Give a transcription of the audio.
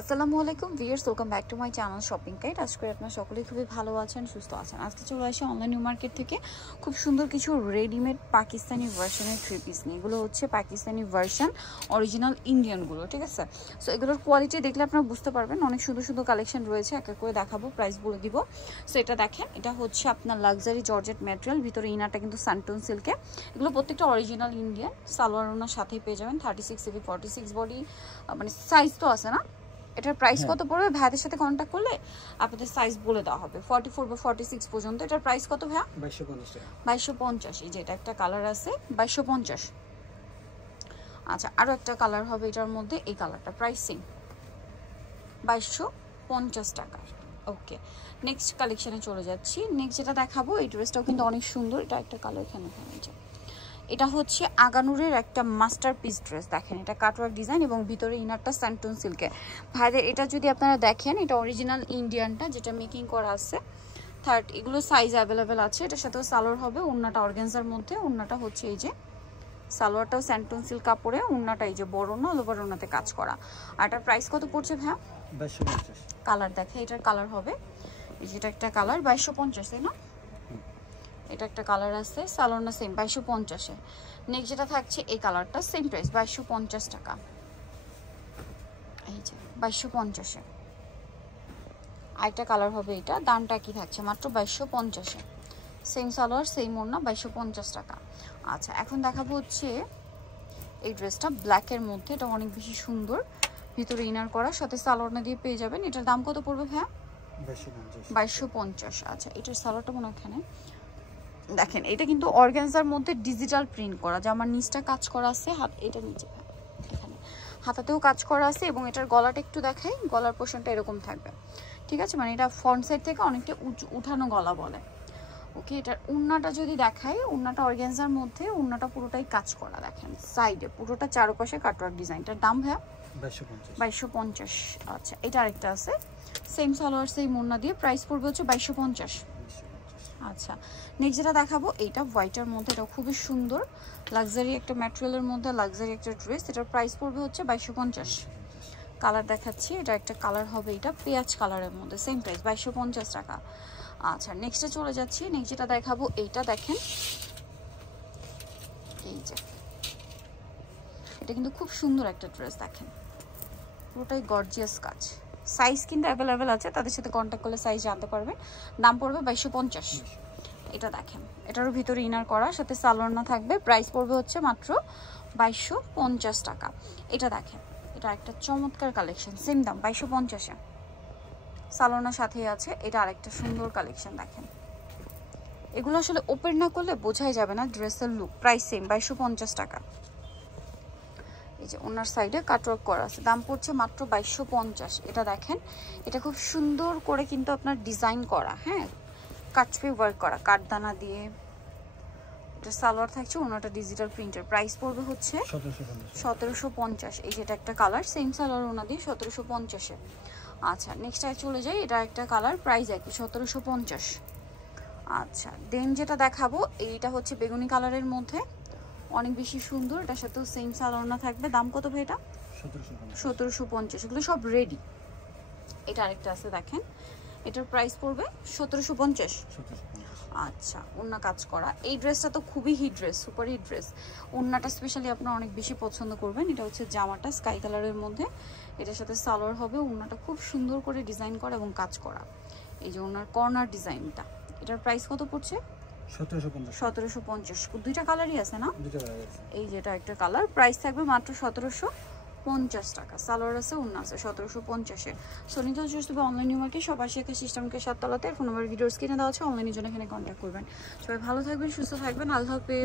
আসসালামু আলাইকুম viewers, welcome back to my channel shopping guide. আজকে আপনারা সকলেই খুবই ভালো আছেন, সুস্থ আছেন। আজকে চলে আসি অনলাইন নিউ মার্কেট থেকে খুব সুন্দর কিছু রেডিমেড পাকিস্তানি ভার্সনের থ্রি পিস নিয়ে। এগুলো হচ্ছে পাকিস্তানি ভার্সন, অরিজিনাল ইন্ডিয়ানগুলো, ঠিক আছে। সো এগুলোর কোয়ালিটি দেখলে আপনারা বুঝতে পারবেন, অনেক সুন্দর সুন্দর কালেকশন রয়েছে। এক এক করে দেখাবো, প্রাইস বলে দিব। সো এটা দেখেন, এটা হচ্ছে আপনার লাক্সারি জর্জেট ম্যাটেরিয়াল, ভিতরে ইনারটা কিন্তু সানটন সিল্কে। এগুলো প্রত্যেকটা অরিজিনাল ইন্ডিয়ান, সালোয়ার ওনার সাথেই পেয়ে যাবেন। 36 CV 46 বডি, মানে সাইজ তো আছে না। এটার প্রাইস কত পড়বে? ভাইদের সাথে কন্ট্যাক্ট করলে আপনাদের সাইজ বলে দেওয়া হবে। 44 বা 46 পর্যন্ত। এটার প্রাইস কত ভাইয়া? 2250 টাকা। 2250। এই যে এটা একটা কালার আছে 2250। আচ্ছা, আরো একটা কালার হবে এটার মধ্যে, এই কালারটা প্রাইস সেম 2250 টাকা। ওকে, নেক্সট কালেকশনে চলে যাচ্ছি। নেক্সট যেটা দেখাবো, এই ড্রেসটাও কিন্তু অনেক সুন্দর। এটা একটা কালার এখানে হয়েছে। এটা হচ্ছে আগানুরের একটা মাস্টারপিস ড্রেস। দেখেন, এটা কাটওয়ার্ক ডিজাইন এবং ভিতরে ইনারটা স্যান্টন সিল্কে। ভাইদের এটা যদি আপনারা দেখেন, এটা অরিজিনাল ইন্ডিয়ানটা যেটা মেকিং করা আছে। এগুলো সাইজ অ্যাভেলেবেল আছে। এটার সাথেও সালোয়ার হবে, ওন্নাটা অর্গানজার মধ্যে। ওন্নাটা হচ্ছে এই যে সালোয়ারটাও স্যান্টন সিল্ক কাপড়ে, ওন্নাটা এই যে বড় না, অল ওভার ওন্নাতে কাজ করা। আর এটার প্রাইস কত পড়ছে ভাইয়া? 2250। কালার দেখে, এটার কালার হবে এই যেটা একটা কালার 2250, তাই না? এটা একটা কালার আছে, সালোনা সেম 2250-এ। নেক্সট যেটা থাকছে এই কালারটা সেম প্রাইস 2250 টাকা। এই যে 2250-এ। আরেকটা কালার হবে, এটা দামটা কি থাকছে? মাত্র 2250-এ। সেম সালোয়ার সেম ওড়না, 2250 টাকা। আচ্ছা, এখন দেখাবো হচ্ছে এই ড্রেসটা ব্ল্যাকের মধ্যে। এটা অনেক বেশি সুন্দর, ভিতরে ইনার করা, সাথে সালোয়ারনা দিয়ে পেয়ে যাবেন। এটার দাম কত পড়বে ভাইয়া? 2250। আচ্ছা, এটার সালোয়ারটা মনে এখানে দেখেন, এটা কিন্তু অর্গানজার মধ্যে ডিজিটাল প্রিন্ট করা, জামার নিচটা কাজ করা আছে, হাত এটা নিচে এখানে হাতাতেও কাজ করা আছে। এবং এটার গলাটা একটু দেখাই, গলার পোর্শনটা এরকম থাকবে, ঠিক আছে। মানে এটা ফ্রন্ট সাইড থেকে অনেকটা উঠানো গলা বলে। ওকে, এটার ওড়নাটা যদি দেখাই, ওড়নাটা অর্গানজার মধ্যে, ওড়নাটা পুরোটাই কাজ করা। দেখেন সাইডে পুরোটা চারপাশে কাটওয়ার্ক ডিজাইনটার দাম ভাইয়া 2250। আচ্ছা, এটা আরেকটা আছে সেম সালোয়ার সেম ওড়না দিয়ে, প্রাইস পড়বে হচ্ছে 2250। আচ্ছা, নেক্সট যেটা দেখাবো, এইটা হোয়াইটের মধ্যে, এটা খুবই সুন্দর লাক্সারি একটা ম্যাটেরিয়ালের মধ্যে, লাক্সারি একটা ড্রেস। এটার প্রাইস পড়বে হচ্ছে 2250। কালার দেখাচ্ছি, এটা একটা কালার হবে, এটা পেঁয়াজ কালারের মধ্যে, সেম প্রাইস 2250 টাকা। আচ্ছা, নেক্সটে চলে যাচ্ছি। নেক্সট যেটা দেখাবো, এইটা দেখেন, এই যে এটা কিন্তু খুব সুন্দর একটা ড্রেস। দেখেন পুরোটাই গর্জিয়াস কাজ, সাইজ কিন্তু অ্যাভেলেবেল আছে, তাদের সাথে কন্ট্যাক্ট করলে সাইজ জানতে পারবেন। দাম পড়বে 2250। এটা দেখেন, এটারও ভিতরে ইনার করা, সাথে সালোয়ার থাকবে। প্রাইস পড়বে হচ্ছে মাত্র 2250 টাকা। এটা দেখেন, এটা একটা চমৎকার কালেকশন, সেম দাম 2250-এ, সালোয়ার সাথে আছে। এটা আরেকটা সুন্দর কালেকশন দেখেন। এগুলো আসলে ওপেন না করলে বোঝাই যাবে না ড্রেসের লুক। প্রাইস সেম 2250 টাকা। এই যে ওনার সাইডে কাটওয়ার্ক করা আছে, দাম পড়ছে মাত্র 2250। এটা দেখেন, এটা খুব সুন্দর করে কিন্তু আপনার ডিজাইন করা, হ্যাঁ, কাটপি ওয়ার্ক করা, কাঠদানা দিয়ে। এটা সালোয়ার থাকছে, ওনাটা ডিজিটাল প্রিন্টের। প্রাইস পড়বে হচ্ছে 1750। এই যে এটা একটা কালার, সেম সালোয়ার ওনা দিয়ে 1750-এ। আচ্ছা, নেক্সট চলে যাই, এটা একটা কালার, প্রাইস একই 1750। আচ্ছা, দেন যেটা দেখাবো, এইটা হচ্ছে বেগুনি কালারের মধ্যে, অনেক বেশি সুন্দর। এটার সাথেও সেম সালোয়ার থাকবে। দাম কত ভাই এটা? 1750। এগুলো সব রেডি। এটা আরেকটা আছে দেখেন, এটার প্রাইস পড়বে 1750। আচ্ছা, ওন্না কাজ করা। এই ড্রেসটা তো খুবই hit dress, super hit dress. ওন্নাটা স্পেশালি আপনারা অনেক বেশি পছন্দ করবেন। এটা হচ্ছে জামাটা স্কাই কালারের মধ্যে, এটার সাথে সালোয়ার হবে। ওন্নাটা খুব সুন্দর করে ডিজাইন করা এবং কাজ করা। এই যে ওনার কর্নার ডিজাইনটা, এটার প্রাইস কত পড়ছে? 1750। দুইটা কালারই আছে না? এই যেটা একটা কালার, প্রাইস থাকবে মাত্র 1750 টাকা। সালোয়ার আছে, ওন্না আছে 1750-এ। সোনিতা চুজ হবে অনলাইন নিউ মার্কেট, সব 80 সিস্টেমকে 7 তলাতে। ফোন নাম্বার ভিডিওস কিনে দেওয়া আছে, অনলাইনের জন্য এখানে কন্ট্যাক্ট করবেন। সবাই ভালো থাকবেন, সুস্থ থাকবেন, আল্লাহ হাফেজ।